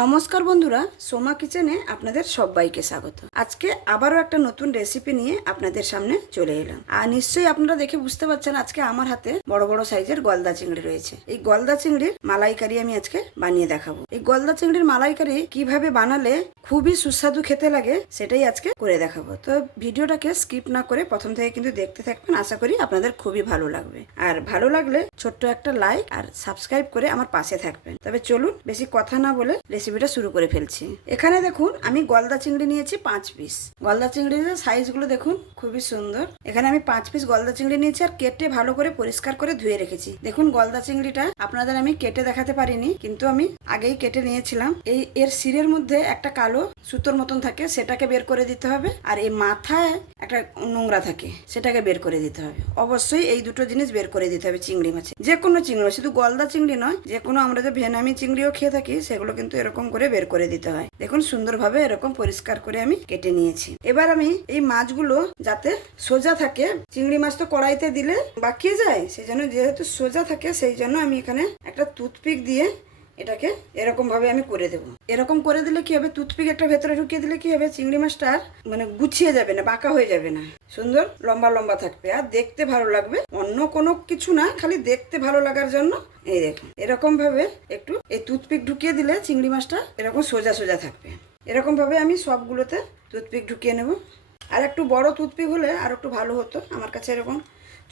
নমস্কার বন্ধুরা, সোমা কিচেনে আপনাদের সবাইকে স্বাগত। আজকে আবারও একটা নতুন রেসিপি নিয়ে আপনাদের সামনে চলে এলাম। আর নিশ্চয়ই আপনারা দেখে বুঝতে পারছেন আজকে আমার হাতে বড় বড় সাইজের গলদা চিংড়ি রয়েছে। এই গলদা চিংড়ির মালাইকারি আমি আজকে বানিয়ে দেখাবো। এই গলদা চিংড়ির মালাইকারি কিভাবে বানালে খুবই সুস্বাদু খেতে লাগে সেটাই আজকে করে দেখাবো। তো ভিডিওটাকে স্কিপ না করে প্রথম থেকে কিন্তু দেখতে থাকবেন, আশা করি আপনাদের খুবই ভালো লাগবে। আর ভালো লাগলে ছোট্ট একটা লাইক আর সাবস্ক্রাইব করে আমার পাশে থাকবেন। তবে চলুন বেশি কথা না বলে রেসিপিটা শুরু করে ফেলছি। এখানে দেখুন আমি গলদা চিংড়ি নিয়েছি 5 পিস। গলদা চিংড়ির সাইজগুলো দেখুন খুবই সুন্দর। এখানে আমি 5 পিস গলদা চিংড়ি নিয়েছি আর কেটে ভালো করে পরিষ্কার করে ধুয়ে রেখেছি। দেখুন গলদা চিংড়িটা আপনাদের আমি কেটে দেখাতে পারিনি, কিন্তু আমি আগেই কেটে নিয়েছিলাম। এর শিরের মধ্যে একটা কালো সুতোর মতন থাকে, সেটাকে বের করে দিতে হবে। আর এই মাথায় একটা নোংরা থাকে, সেটাকে বের করে দিতে হবে। অবশ্যই এই দুটো জিনিস বের করে দিতে হবে চিংড়ি মাছে। যে কোনো চিংড়ি, শুধু গলদা চিংড়ি নয়, যে কোনো আমরা যে ভেনামি চিংড়িও খেয়ে থাকি সেগুলো কিন্তু এরকম করে বের করে দিতে হয়। দেখুন সুন্দরভাবে এরকম পরিষ্কার করে আমি কেটে নিয়েছি। এবার আমি এই মাছগুলো যাতে সোজা থাকে, চিংড়ি মাছ তো কড়াইতে দিলে বাকিয়ে যায়, সেই জন্য যেহেতু সোজা থাকে সেই জন্য আমি এখানে একটা টুথপিক দিয়ে এটাকে এরকম ভাবে আমি করে দেবো। এরকম করে দিলে কি হবে, টুথপিক একটা ভেতরে ঢুকিয়ে দিলে কি হবে, চিংড়ি মাছটা মানে গুছিয়ে যাবে না, বাঁকা হয়ে যাবে না, সুন্দর লম্বা লম্বা থাকবে আর দেখতে ভালো লাগবে। অন্য কোনো কিছু না, খালি দেখতে ভালো লাগার জন্য এই দেখুন এরকম ভাবে একটু এই টুথপিক ঢুকিয়ে দিলে চিংড়ি মাছটা এরকম সোজা সোজা থাকবে। এরকম ভাবে আমি সবগুলোতে টুথপিক ঢুকিয়ে নেব। আর একটু বড় টুথপিক হলে আর একটু ভালো হতো। আমার কাছে এরকম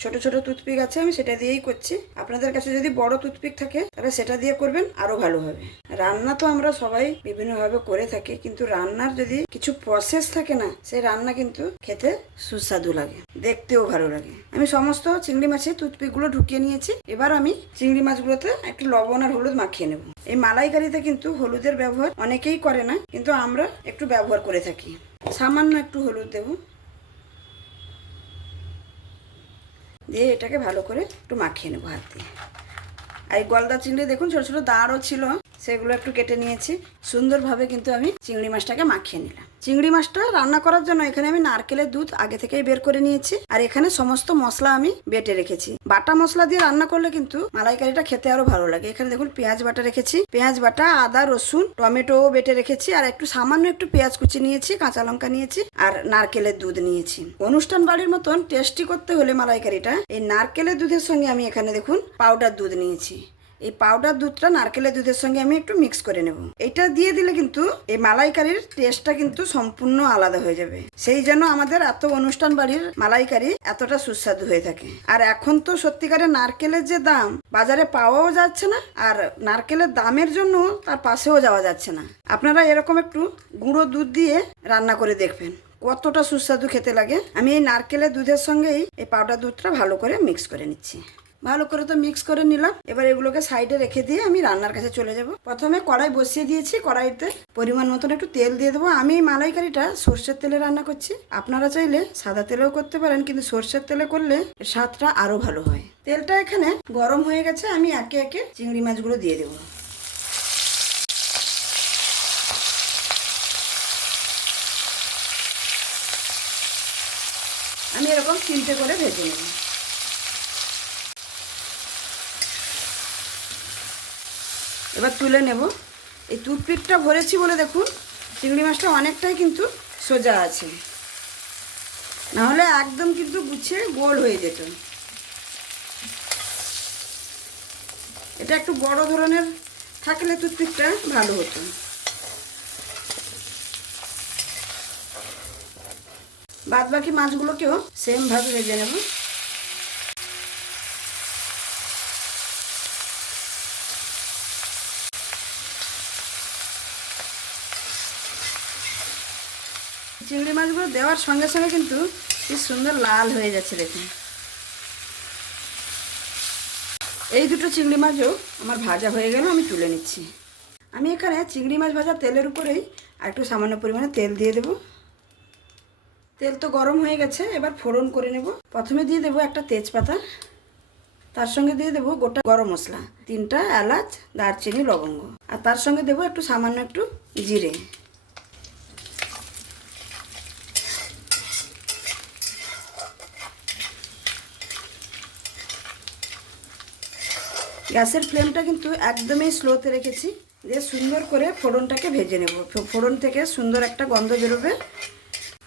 ছোট ছোট টুথপিক আছে, আমি সেটা দিয়েই করছি। আপনাদের কাছে যদি বড় টুথপিক থাকে তাহলে সেটা দিয়ে করবেন, আরো ভালো হবে। রান্না তো আমরা সবাই বিভিন্নভাবে করে থাকি, কিন্তু রান্নার যদি কিছু প্রসেস থাকে না, সেই রান্না কিন্তু খেতে সুস্বাদু লাগে, দেখতেও ভালো লাগে। আমি সমস্ত চিংড়ি মাছের টুথপিকগুলো ঢুকিয়ে নিয়েছি। এবার আমি চিংড়ি মাছগুলোতে একটু লবণ আর হলুদ মাখিয়ে নেব। এই মালাইকারিতে কিন্তু হলুদের ব্যবহার অনেকেই করে না, কিন্তু আমরা একটু ব্যবহার করে থাকি। সামান্য একটু হলুদ দেবো, দিয়ে এটাকে ভালো করে একটু মাখিয়ে নেবো হাত দিয়ে। আর এই গলদা চিংড়ি দেখুন ছোটো ছোটো দাঁড়ও ছিল, সেগুলো একটু কেটে নিয়েছি। সুন্দরভাবে কিন্তু আমি চিংড়ি মাছটাকে মাখিয়ে নিলাম। চিংড়ি মাছটা রান্না করার জন্য এখানে আমি নারকেলের দুধ আগে থেকেই বের করে নিয়েছি। আর এখানে সমস্ত মশলা আমি বেটে রেখেছি। বাটা মশলা দিয়ে রান্না করলে কিন্তু মালাইকারিটা খেতে আরো ভালো লাগে। এখানে দেখুন পেঁয়াজ বাটা রেখেছি, পেঁয়াজ বাটা, আদা, রসুন, টমেটোও বেটে রেখেছি। আর একটু সামান্য একটু পেঁয়াজ কুচি নিয়েছি, কাঁচা লঙ্কা নিয়েছি আর নারকেলের দুধ নিয়েছি। অনুষ্ঠান বাড়ির মতন টেস্টি করতে হলে মালাইকারিটা এই নারকেলের দুধের সঙ্গে আমি এখানে দেখুন পাউডার দুধ নিয়েছি। এই পাউডার দুধটা নারকেলের দুধের সঙ্গে আমি একটু মিক্স করে নেব। এটা দিয়ে দিলে কিন্তু এই মালাইকারির টেস্টটা কিন্তু সম্পূর্ণ আলাদা হয়ে যাবে। সেই জন্য আমাদের এত অনুষ্ঠান বাড়ির মালাইকারি এতটা সুস্বাদু হয়ে থাকে। আর এখন তো সত্যিকারের নারকেলের যে দাম, বাজারে পাওয়াও যাচ্ছে না, আর নারকেলের দামের জন্য তার পাশেও যাওয়া যাচ্ছে না। আপনারা এরকম একটু গুঁড়ো দুধ দিয়ে রান্না করে দেখবেন, কতটা সুস্বাদু খেতে লাগে। আমি এই নারকেলের দুধের সঙ্গেই এই পাউডার দুধটা ভালো করে মিক্স করে নিচ্ছি। ভালো করে তো মিক্স করে নিলাম। এবার এগুলোকে সাইডে রেখে দিয়ে আমি রান্নার কাছে চলে যাব। প্রথমে কড়াই বসিয়ে দিয়েছি, কড়াইতে পরিমাণ মতন একটু তেল দিয়ে দেবো। আমি মালাইকারিটা সর্ষের তেলে রান্না করছি, আপনারা চাইলে সাদা তেলেও করতে পারেন, কিন্তু সর্ষের তেলে করলে স্বাদটা আরো ভালো হয়। তেলটা এখানে গরম হয়ে গেছে, আমি একে একে চিংড়ি মাছগুলো দিয়ে দেবো। আমি এরকম 3টে করে ভেজে নেব। এবার তুলে নেব। এই টুথপিকটা ভরেছি বলে দেখুন চিংড়ি মাছটা অনেকটাই কিন্তু সোজা আছে, নাহলে একদম কিন্তু গুছিয়ে গোল হয়ে যেত। এটা একটু বড় ধরনের থাকলে টুথপিকটা ভালো হতো। বাদ বাকি মাছগুলোকেও সেম ভাবে ভেজে নেব। চিংড়ি মাছগুলো দেওয়ার সঙ্গে সঙ্গে কিন্তু কি সুন্দর লাল হয়ে যাচ্ছে দেখুন। এই দুটো চিংড়ি মাছও আমার ভাজা হয়ে গেল, আমি তুলে নিচ্ছি। আমি এখানে চিংড়ি মাছ ভাজা তেলের উপরেই আর একটু সামান্য পরিমাণে তেল দিয়ে দেব। তেল তো গরম হয়ে গেছে, এবার ফোড়ন করে নেব। প্রথমে দিয়ে দেবো একটা তেজপাতা, তার সঙ্গে দিয়ে দেবো গোটা গরম মশলা, 3টা এলাচ, দারচিনি, লবঙ্গ, আর তার সঙ্গে দেবো একটু সামান্য একটু জিরে। গ্যাসের ফ্লেমটা কিন্তু একদমই স্লোতে রেখেছি, দিয়ে সুন্দর করে ফোড়নটাকে ভেজে নেব। ফোড়ন থেকে সুন্দর একটা গন্ধ বেরোবে।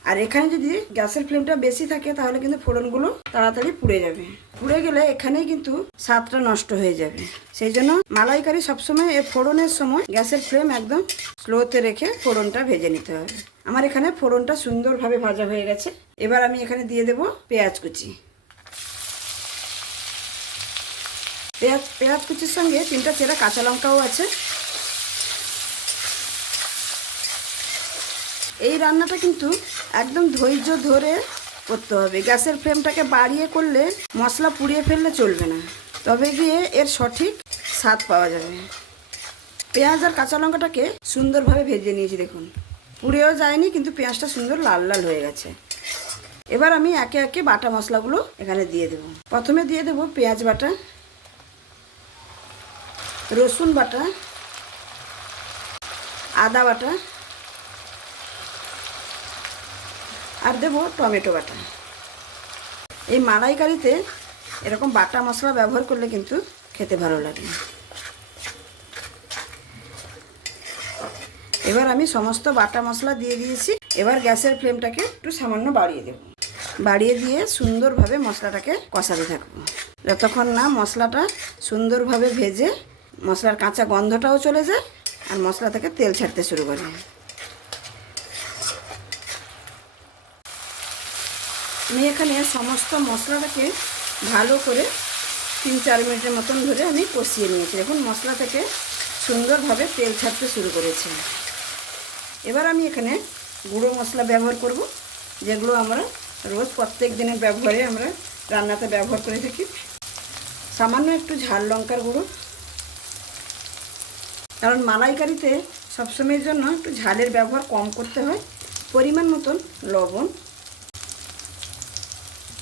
আর এখানে যদি গ্যাসের ফ্লেমটা বেশি থাকে তাহলে কিন্তু ফোড়নগুলো তাড়াতাড়ি পুড়ে যাবে। পুড়ে গেলে এখানেই কিন্তু স্বাদটা নষ্ট হয়ে যাবে। সেই জন্য মালাইকারি সবসময় এই ফোড়নের সময় গ্যাসের ফ্লেম একদম স্লোতে রেখে ফোড়নটা ভেজে নিতে হবে। আমার এখানে ফোড়নটা সুন্দরভাবে ভাজা হয়ে গেছে। এবার আমি এখানে দিয়ে দেব পেঁয়াজ কুচি। পেঁয়াজ কুচির সঙ্গে 3টা চেরা কাঁচা লঙ্কাও আছে। এই রান্নাটা কিন্তু একদম ধৈর্য ধরে করতে হবে। গ্যাসের ফ্লেমটাকে বাড়িয়ে করলে মশলা পুড়িয়ে ফেললে চলবে না, তবে গিয়ে এর সঠিক স্বাদ পাওয়া যাবে। পেঁয়াজ আর কাঁচা লঙ্কাটাকে সুন্দরভাবে ভেজে নিয়েছি, দেখুন পুড়েও যায়নি, কিন্তু পেঁয়াজটা সুন্দর লাল লাল হয়ে গেছে। এবার আমি একে একে বাটা মশলাগুলো এখানে দিয়ে দেব। প্রথমে দিয়ে দেব পেঁয়াজ বাটা, রসুন বাটা, আদা বাটা, আর দেবো টমেটো বাটা। এই মালাইকারিতে এরকম বাটা মশলা ব্যবহার করলে কিন্তু খেতে ভালো লাগে। এবার আমি সমস্ত বাটা মশলা দিয়ে দিয়েছি। এবার গ্যাসের ফ্লেমটাকে একটু সামান্য বাড়িয়ে দেব। বাড়িয়ে দিয়ে সুন্দরভাবে মশলাটাকে কষাতে থাকবো, যতক্ষণ না মশলাটা সুন্দরভাবে ভেজে মশলার কাঁচা গন্ধটাও চলে যায় আর মশলা থেকে তেল ছাড়তে শুরু করে। আমি এখানে সমস্ত মশলাটাকে ভালো করে 3-4 মিনিটের মতন ধরে আমি কষিয়ে নিয়েছি। দেখুন মশলা থেকে সুন্দরভাবে তেল ছাড়তে শুরু করেছে। এবার আমি এখানে গুঁড়ো মশলা ব্যবহার করব, যেগুলো আমরা রোজ প্রত্যেক দিনের ব্যবহারে আমরা রান্নাতে ব্যবহার করে থাকি। সামান্য একটু ঝাল লঙ্কার গুঁড়ো, কারণ মালাইকারিতে সবসময়ের জন্য একটু ঝালের ব্যবহার কম করতে হয়। পরিমাণ মতন লবণ,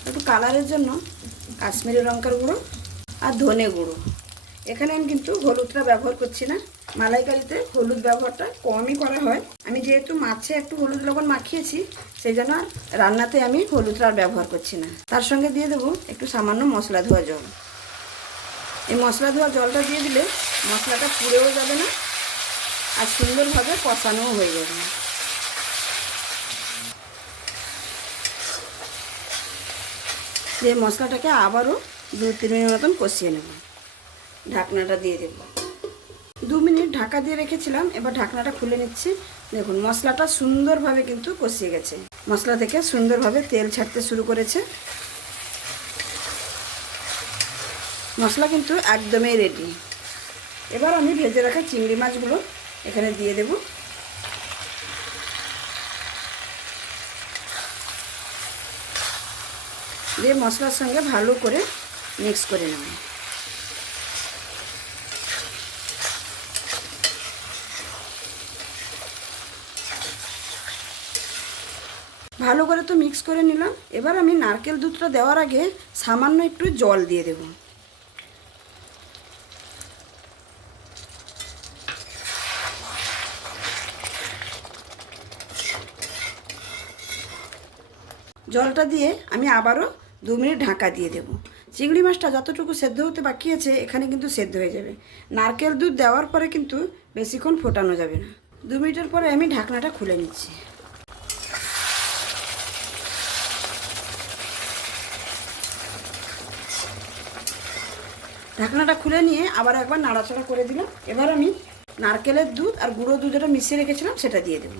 একটু কালারের জন্য কাশ্মীরি লঙ্কার গুঁড়ো আর ধনে গুঁড়ো। এখানে আমি কিন্তু হলুদটা ব্যবহার করছি না। মালাইকারিতে হলুদ ব্যবহারটা কমই করা হয়। আমি যেহেতু মাছে একটু হলুদ লবণ মাখিয়েছি, সেই জন্য রান্নাতে আমি হলুদটা আর ব্যবহার করছি না। তার সঙ্গে দিয়ে দেবো একটু সামান্য মশলা ধোয়া জল। এই মশলা ধোয়া জলটা দিয়ে দিলে মশলাটা পুড়েও যাবে না আর সুন্দরভাবে কষানোও হয়ে যাবে। যে মশলাটাকে আবারও 2-3 মিনিট মতন কষিয়ে নেব। ঢাকনাটা দিয়ে দেব। 2 মিনিট ঢাকা দিয়ে রেখেছিলাম, এবার ঢাকনাটা খুলে নিচ্ছি। দেখুন মশলাটা সুন্দরভাবে কিন্তু কষিয়ে গেছে। মশলা থেকে সুন্দরভাবে তেল ছাড়তে শুরু করেছে। মশলা কিন্তু একদমই রেডি। এবার আমি ভেজে রাখা চিংড়ি মাছগুলো এখানে দিয়ে দেব। দিয়ে মশলার সঙ্গে ভালো করে মিক্স করে নেব। ভালো করে তো মিক্স করে নিলাম। এবার আমি নারকেল দুধটা দেওয়ার আগে সামান্য একটু জল দিয়ে দেব। জলটা দিয়ে আমি আবারও 2 মিনিট ঢাকা দিয়ে দেব। চিংড়ি মাছটা যতটুকু সেদ্ধ হতে বাকি আছে এখানে কিন্তু সেদ্ধ হয়ে যাবে। নারকেল দুধ দেওয়ার পরে কিন্তু বেশিক্ষণ ফোটানো যাবে না। 2 মিনিটের পরে আমি ঢাকনাটা খুলে নিচ্ছি। ঢাকনাটা খুলে নিয়ে আবার একবার নাড়াচাড়া করে দিলাম। এবার আমি নারকেলের দুধ আর গুঁড়ো দুধ যেটা মিশিয়ে রেখেছিলাম সেটা দিয়ে দেব।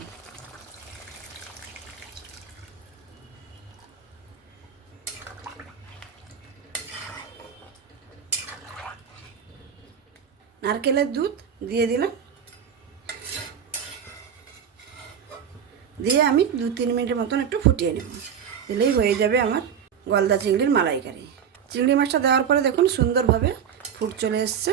নারকেলের দুধ দিয়ে দিলাম। দিয়ে আমি 2-3 মিনিটের মতন একটু ফুটিয়ে নেব। দিলেই হয়ে যাবে আমার গলদা চিংড়ির মালাইকারি। চিংড়ি মাছটা দেওয়ার পরে দেখুন সুন্দরভাবে ফুট চলে এসছে।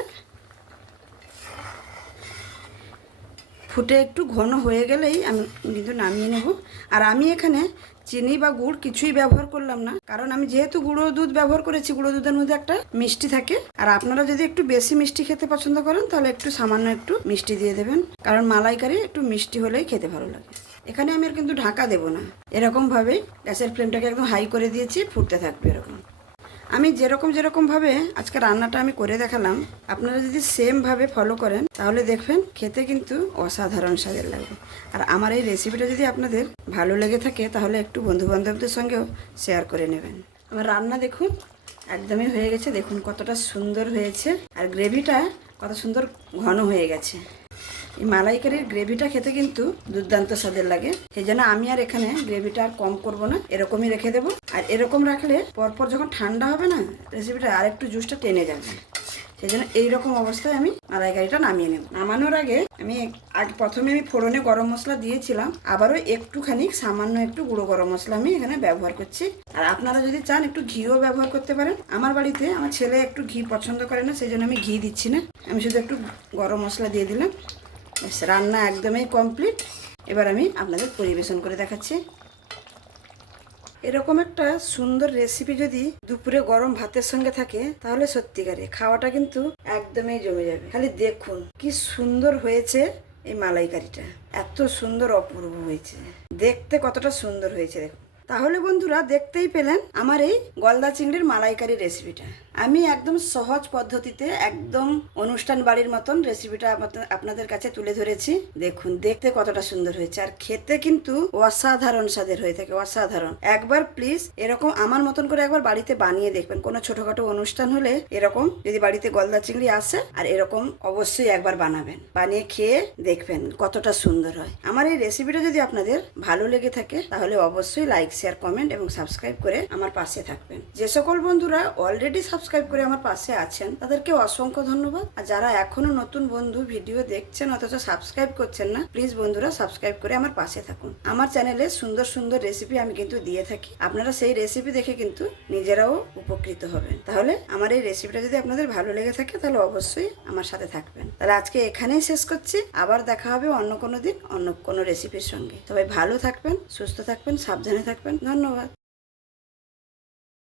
ফুটে একটু ঘন হয়ে গেলেই আমি কিন্তু নামিয়ে নেব। আর আমি এখানে চিনি বা গুড় কিছুই ব্যবহার করলাম না, কারণ আমি যেহেতু গুঁড়ো দুধ ব্যবহার করেছি, গুঁড়ো দুধের মধ্যে একটা মিষ্টি থাকে। আর আপনারা যদি একটু বেশি মিষ্টি খেতে পছন্দ করেন তাহলে একটু সামান্য একটু মিষ্টি দিয়ে দেবেন, কারণ মালাইকারি একটু মিষ্টি হলেই খেতে ভালো লাগে। এখানে আমি আর কিন্তু ঢাকা দেব না, এরকমভাবেই গ্যাসের ফ্লেমটাকে একদম হাই করে দিয়েছি, ফুটতে থাকবে এরকম। আমি যেরকমভাবে আজকে রান্নাটা আমি করে দেখালাম, আপনারা যদি সেমভাবে ফলো করেন তাহলে দেখবেন খেতে কিন্তু অসাধারণ স্বাদের লাগবে। আর আমার এই রেসিপিটা যদি আপনাদের ভালো লেগে থাকে তাহলে একটু বন্ধুবান্ধবদের সঙ্গেও শেয়ার করে নেবেন। আমার রান্না দেখুন একদমই হয়ে গেছে, দেখুন কতটা সুন্দর হয়েছে, আর গ্রেভিটা কত সুন্দর ঘন হয়ে গেছে। এই মালাইকারির গ্রেভিটা খেতে কিন্তু দুর্দান্ত স্বাদের লাগে, সেই জন্য আমি আর এখানে গ্রেভিটা আর কম করব না, এরকমই রেখে দেবো। আর এরকম রাখলে পরপর যখন ঠান্ডা হবে না রেসিপিটা আর একটু জুসটা টেনে যাবে, সেই জন্য এইরকম অবস্থায় আমি মালাইকারিটা নামিয়ে নেব। নামানোর আগে প্রথমে আমি ফোড়নে গরম মশলা দিয়েছিলাম, আবারও একটুখানি সামান্য একটু গুঁড়ো গরম মশলা আমি এখানে ব্যবহার করছি। আর আপনারা যদি চান একটু ঘিও ব্যবহার করতে পারেন। আমার বাড়িতে আমার ছেলে একটু ঘি পছন্দ করে না, সেই জন্য আমি ঘি দিচ্ছি না, আমি শুধু একটু গরম মশলা দিয়ে দিলাম। রান্না একদমই কমপ্লিট। এবার আমি আপনাদের পরিবেশন করে দেখাচ্ছি। এরকম একটা সুন্দর রেসিপি যদি দুপুরে গরম ভাতের সঙ্গে থাকে তাহলে সত্যিকারে খাওয়াটা কিন্তু একদমই জমে যাবে। খালি দেখুন কি সুন্দর হয়েছে এই মালাইকারিটা, এত সুন্দর অপূর্ব হয়েছে, দেখতে কতটা সুন্দর হয়েছে দেখুন। তাহলে বন্ধুরা দেখতেই পেলেন আমার এই গলদা চিংড়ির মালাইকারি রেসিপিটা। আমি একদম সহজ পদ্ধতিতে একদম অনুষ্ঠান বাড়ির মতন রেসিপিটা আপনাদের কাছে তুলে ধরেছি। দেখুন দেখতে কতটা সুন্দর হয়েছে, আর খেতে কিন্তু অসাধারণ স্বাদের হয়ে থাকে, অসাধারণ। একবার প্লিজ এরকম আমার মতন করে একবার বাড়িতে বানিয়ে দেখবেন। কোনো ছোটখাটো অনুষ্ঠান হলে এরকম যদি বাড়িতে গলদা চিংড়ি আসে, আর এরকম অবশ্যই একবার বানাবেন, বানিয়ে খেয়ে দেখবেন কতটা সুন্দর হয়। আমার এই রেসিপিটা যদি আপনাদের ভালো লেগে থাকে তাহলে অবশ্যই লাইক, শেয়ার, কমেন্ট এবং সাবস্ক্রাইব করে আমার পাশে থাকবেন। যে সকল বন্ধুরা অলরেডি সাবস্ক্রাইব করে আমার পাশে আছেন তাদেরকে অসংখ্য ধন্যবাদ। আর যারা এখনো নতুন বন্ধু ভিডিও দেখছেন অথচ সাবস্ক্রাইব করছেন না, প্লিজ বন্ধুরা সাবস্ক্রাইব করে আমার পাশে থাকুন। আমার চ্যানেলে সুন্দর সুন্দর রেসিপি আমি কিন্তু দিয়ে থাকি, আপনারা সেই রেসিপি দেখে কিন্তু নিজেরাও উপকৃত হবেন। তাহলে আমার এই রেসিপিটা যদি আপনাদের ভালো লেগে থাকে তাহলে অবশ্যই আমার সাথে থাকবেন। তাহলে আজকে এখানেই শেষ করছি, আবার দেখা হবে অন্য কোনো দিন অন্য কোনো রেসিপির সঙ্গে। সবাই ভালো থাকবেন, সুস্থ থাকবেন, সাবধানে থাকবেন। ধন্যবাদ।